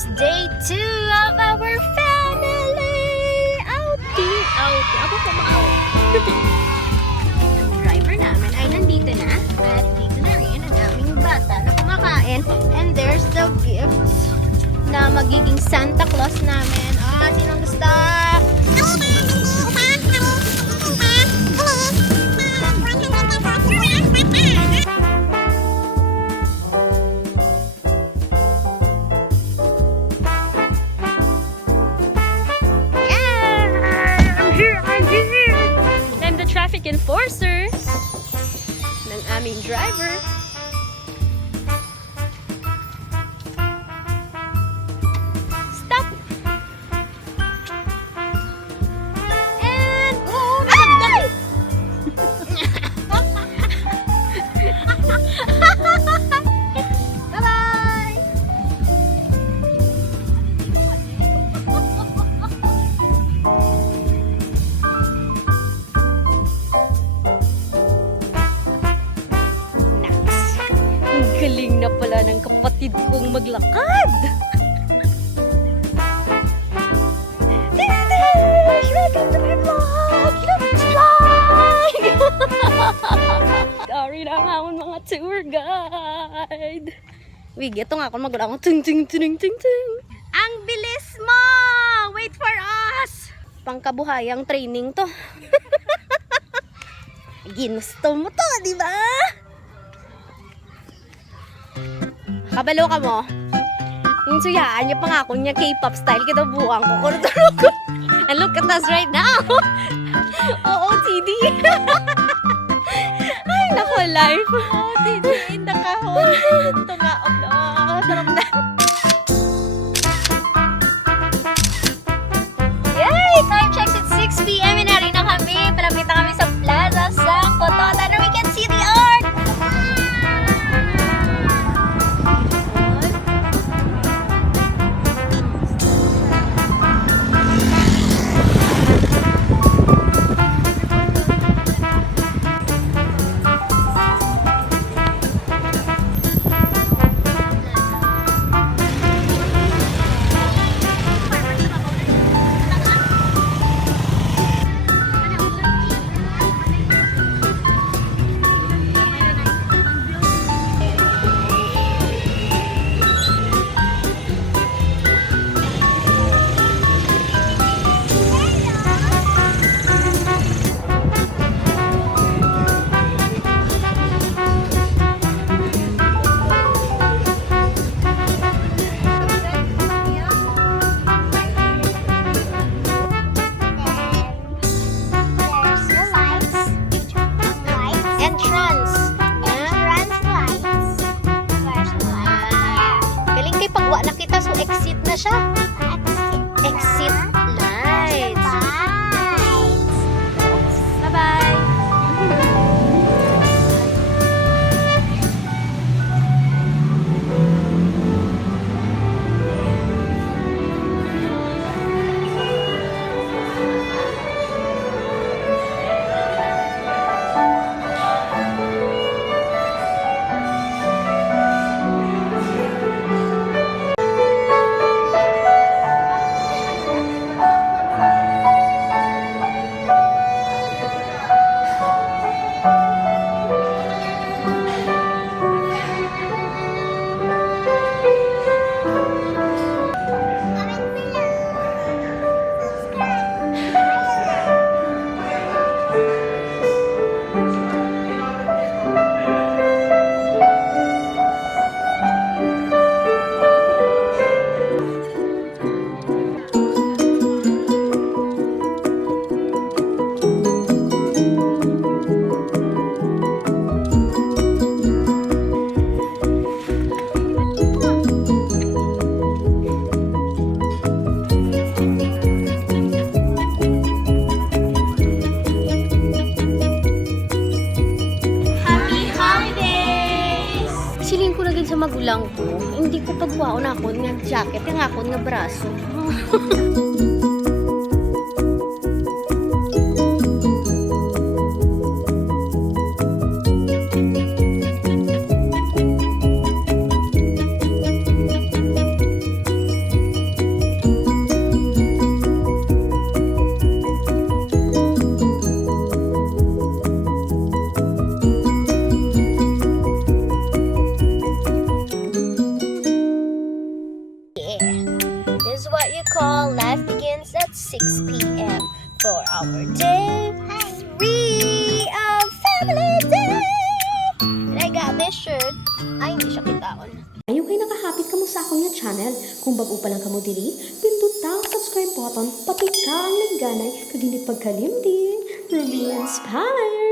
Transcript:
It's day 2 of our family outing. Ako pa mag-out. Ang driver namin ay nandito na. At dito na rin ang aming bata na kumakain. And there's the gifts na magiging Santa Claus namin. Sinong gusto? Enforcer ng aming driver. Stop! And nagday! Bye-bye! Galing na pala ng kapatid kong maglakad. Welcome to my vlog! Let's fly! Sorry na nga akong mga tour guide. Wig, ito nga ako magulang. Ting ting ting ting ting. Ang bilis mo! Wait for us! Pangkabuhayang training to. Ginusto mo to, di ba? Kabalo ka mo. Yung suyaan niya pangako niya K-pop style. Kita buwang ko. And look at us right now. OOTD. Ay, nako, life. OOTD in the kahon. Ito nga, sarap na. Yay! Time checks at 6 p.m. Inari na kami. Palapit na kami sa plaza sa Pototan. And we can see the art. Exit na siya. Exit lights. Bye-bye. Sa magulang ko, hindi ko pagwaon ako ng jacket, yung ako ng braso. call. Life begins at 6 p.m. for our day 3 of Family Day. And I got this shirt. Ay, hindi siya kitaon. Ayaw kayo nakahapit ka mo sa akong nga channel. Kung bago pa lang ka mo diri, pindot ang subscribe button, pati ka ang langganay, kag hindi pagkalimti. Rubeinspired!